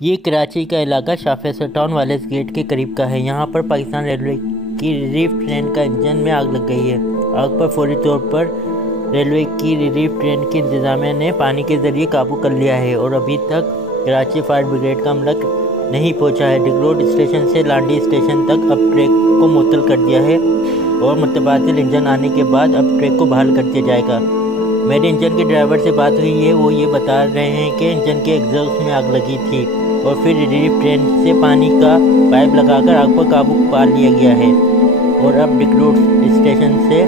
ये कराची का इलाका शाफेसर टाउन वाले गेट के करीब का है। यहाँ पर पाकिस्तान रेलवे की रिलीफ ट्रेन का इंजन में आग लग गई है। आग पर फौरी तौर पर रेलवे की रिलीफ ट्रेन की इंतजामिया ने पानी के जरिए काबू कर लिया है और अभी तक कराची फायर ब्रिगेड का अमला नहीं पहुँचा है। डिगरोड स्टेशन से लांडी स्टेशन तक अब ट्रैक को मुअत्तल कर दिया है और मुतबादिल इंजन आने के बाद अब ट्रैक को बहाल कर दिया जाएगा। मेरे इंजन के ड्राइवर से बात हुई है, वो ये बता रहे हैं कि इंजन के एग्जॉस्ट में आग लगी थी और फिर रिलीफ ट्रेन से पानी का पाइप लगाकर आग पर काबू पा लिया गया है और अब डिगरोड स्टेशन से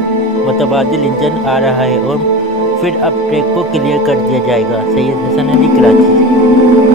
मुतबादिल इंजन आ रहा है और फिर अब ट्रैक को क्लियर कर दिया जाएगा। सैयद हसन अली, कराची।